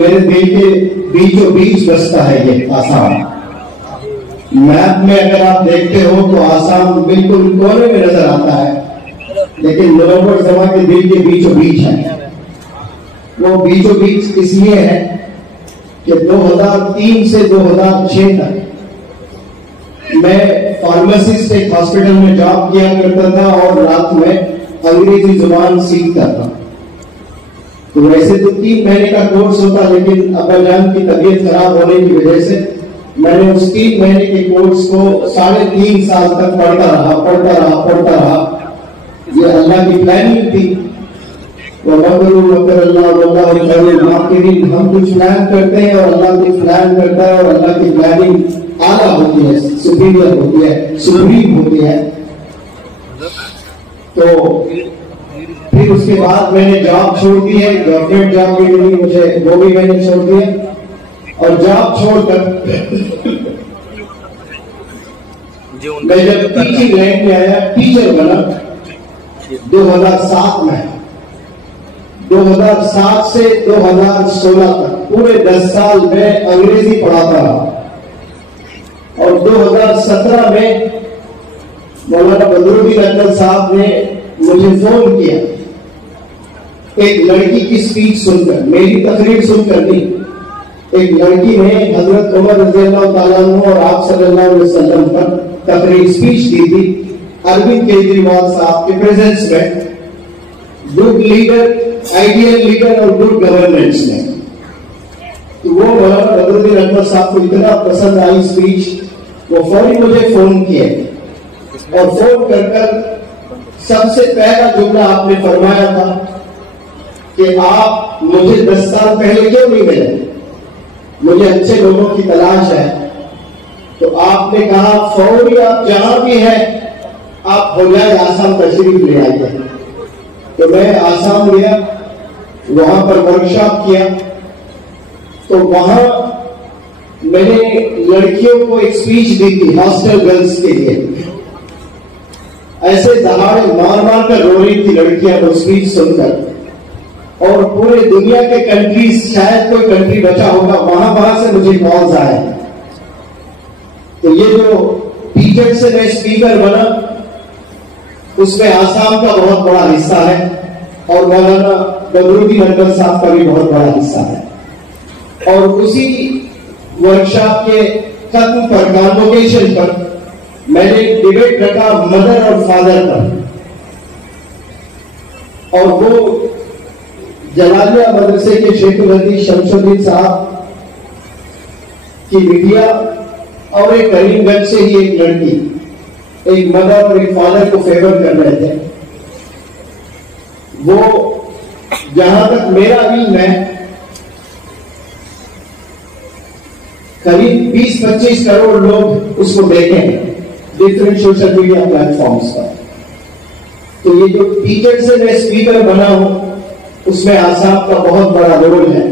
मेरे दिल के बीचों बीच बसता है ये आसाम। मैप में अगर आप देखते हो तो आसाम बिल्कुल कोने में नजर आता है, लेकिन मुनव्वर जमा के दिल के बीचों बीच है। वो बीचों बीच इसलिए है कि 2003 से 2006 तक मैं फार्मासिस्ट एक हॉस्पिटल में जॉब किया करता था और रात में अंग्रेजी जुबान सीखता था। तो वैसे तो 3 महीने का कोर्स होता, लेकिन अब्बाजान की तबीयत खराब होने की वजह से मैंने उस 3 महीने के कोर्स को 3.5 साल तक पढ़ता रहा। ये अल्लाह की प्लानिंग थी। हम कुछ प्लान करते हैं और अल्लाह की प्लान करता है, और अल्लाह की प्लानिंग आला होती है, सुपीरियर होती है, सुप्रीम होती है। तो फिर उसके बाद मैंने जॉब छोड़ दी है, गवर्नमेंट जॉब भी मिली मुझे, वो भी मैंने छोड़ दिया। और जॉब छोड़कर मैं जब टीचिंग लाइन में आया, टीचर बना 2007 में। 2007 से 2016 तक पूरे 10 साल में अंग्रेजी पढ़ाता रहा। और 2017 में मौलाना बदरुद्दीन अनवर साहब ने मुझे फोन किया, एक लड़की की स्पीच सुनकर, मेरी तकरीर सुनकर नहीं, एक लड़की ने हजरत उमर रज़ियल्लाहु ताला अन्हु और आप सल्लल्लाहु अलैहि वसल्लम पर तकरीर स्पीच दी थी अरविंद केजरीवाल साहब के प्रेजेंस में, गुड लीडर, आइडियल लीडर और गुड गवर्नेंस में। तो वो मौलाना बदरुद्दीन अनवर साहब को इतना पसंद आई स्पीच, वो फौरी मुझे फोन किए और फोन कर सबसे पहला जुमला आपने फरमाया था कि आप मुझे 10 साल पहले क्यों नहीं मिले, मुझे अच्छे लोगों की तलाश है। तो आपने कहा फौरी आप जहां भी हैं आप हो जाए आसाम तशरीफ ले आइए। तो मैं आसाम गया, वहां पर वर्कशॉप किया। तो वहां मैंने लड़कियों को एक स्पीच दी थी हॉस्टल गर्ल्स के लिए। ऐसे दहाड़े मार मार कर रो रही थी लड़कियां वो स्पीच सुनकर। और पूरे दुनिया के कंट्रीज, शायद कोई कंट्री बचा होगा, वहां से मुझे कॉल्स आए। तो ये जो टीचर से मैं स्पीकर बना, उसमें आसाम का बहुत बड़ा हिस्सा है और मौलाना बदरुद्दीन अनवर साहब का भी बहुत बड़ा हिस्सा है। और उसी वर्कशॉप के खत्म पर, कॉन्वोकेशन पर, मैंने डिबेट रखा मदर और फादर पर। और वो जलालिया मदरसे के शेखुद्दीन शमसुद्दीन साहब की बिटिया और एक करीमगंज से ही एक लड़की, एक मदर और एक फादर को फेवर कर रहे थे। वो जहां तक मेरा इल्म है करीब 20-25 करोड़ लोग उसको देखेंगे डिफरेंट सोशल मीडिया प्लेटफॉर्म्स पर। तो ये जो टीचर से मैं स्पीकर बना हूं, उसमें आसाम का बहुत बड़ा रोल है।